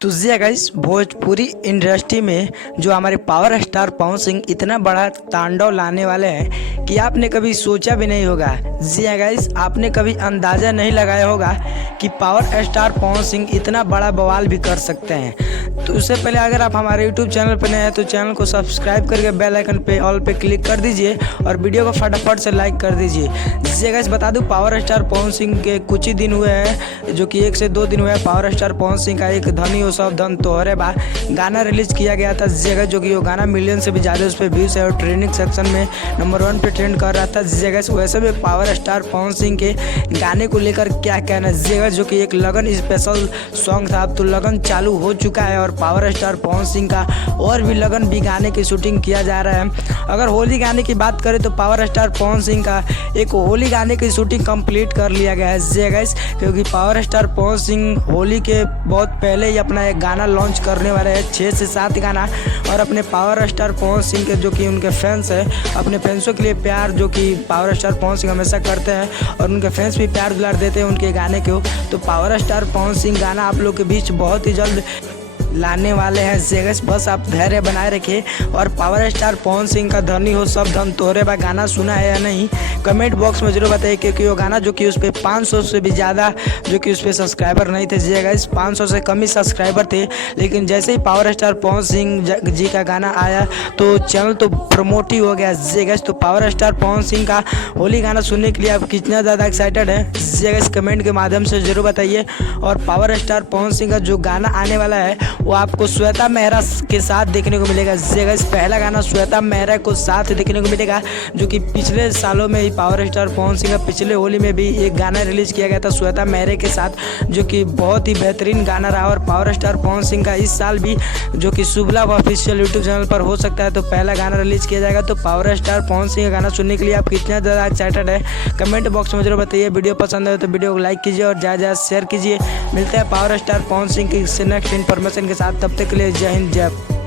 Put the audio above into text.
तो जी guys, Bhojpuri industry में जो हमारे पावर स्टार पवन सिंह इतना बड़ा तांडव लाने वाले हैं कि आपने कभी सोचा भी नहीं होगा। जी गाइस, आपने कभी अंदाज़ा नहीं लगाया होगा कि पावर स्टार पवन सिंह इतना बड़ा बवाल भी कर सकते हैं। तो उससे पहले अगर आप हमारे यूट्यूब चैनल पर नए हैं तो चैनल को सब्सक्राइब करके बेल आइकन पे ऑल पे क्लिक कर दीजिए और वीडियो को फटाफट से लाइक कर दीजिए। जी गाइस, बता दूं पावर स्टार पवन सिंह के कुछ ही दिन हुए हैं, जो कि 1 से 2 दिन हुए हैं। पावर स्टार पवन सिंह का एक धनी सब धन तोहरे बा गाना रिलीज किया गया था जगह, जो कि वो गाना मिलियन से भी ज़्यादा उस पर व्यूज है और ट्रेंडिंग सेक्शन में नंबर 1 पे ट्रेंड कर रहा था जगह। वैसे भी पावर स्टार पवन सिंह के गाने को लेकर क्या कहना जगह, जो कि एक लगन स्पेशल सॉन्ग था। अब तो लगन चालू हो चुका है और पावर स्टार पवन सिंह का और भी लगन भी गाने की शूटिंग किया जा रहा है। अगर होली गाने की बात करें तो पावर स्टार पवन सिंह का एक होली गाने की शूटिंग कंप्लीट कर लिया गया है जगह, क्योंकि पावर स्टार पवन सिंह होली के बहुत पहले ही अपना एक गाना लॉन्च करने वाले हैं, 6 से 7 गाना। और अपने पावर स्टार पवन सिंह के जो कि उनके फैंस हैं, अपने फैंसों के लिए प्यार जो कि पावर स्टार पवन सिंह हमेशा करते हैं और उनके फैंस भी प्यार दुलार देते हैं उनके गाने को। तो पावर स्टार पवन सिंह गाना आप लोग के बीच बहुत ही जल्द लाने वाले हैं जगह, बस आप धैर्य बनाए रखिए। और पावर स्टार पवन सिंह का धनी हो सब धन तोहरे बा गाना सुना है या नहीं, कमेंट बॉक्स में जरूर बताइए, क्योंकि वो गाना जो कि उस पर 500 से भी ज़्यादा जो कि उस पर सब्सक्राइबर नहीं थे जगह, 500 से कम ही सब्सक्राइबर थे। लेकिन जैसे ही पावर स्टार पवन सिंह जी का गाना आया तो चैनल तो प्रमोट ही हो गया जगह। तो पावर स्टार पवन सिंह का होली गाना सुनने के लिए आप कितना ज़्यादा एक्साइटेड है जगह, कमेंट के माध्यम से जरूर बताइए। और पावर स्टार पवन सिंह का जो गाना आने वाला है वो आपको श्वेता मेहरा के साथ देखने को मिलेगा जगह। पहला गाना श्वेता मेहरा को साथ देखने को मिलेगा, जो कि पिछले सालों में ही पावर स्टार पवन सिंह का पिछले होली में भी एक गाना रिलीज किया गया था श्वेता मेहरा के साथ, जो कि बहुत ही बेहतरीन गाना रहा। और पावर स्टार पवन सिंह का इस साल भी जो कि शुभ लाभ ऑफिशियल यूट्यूब चैनल पर हो सकता है तो पहला गाना रिलीज किया जाएगा। तो पावर स्टार पवन सिंह का गाना सुनने के लिए आप कितना ज़्यादा एक्साइटेड है कमेंट बॉक्स में जरूर बताइए। वीडियो पसंद है तो वीडियो को लाइक कीजिए और ज़्यादा शेयर कीजिए। मिलते हैं पावर स्टार पवन सिंह की नेक्स्ट इन्फॉर्मेशन के साथ, तब तक के लिए जय हिंद जय।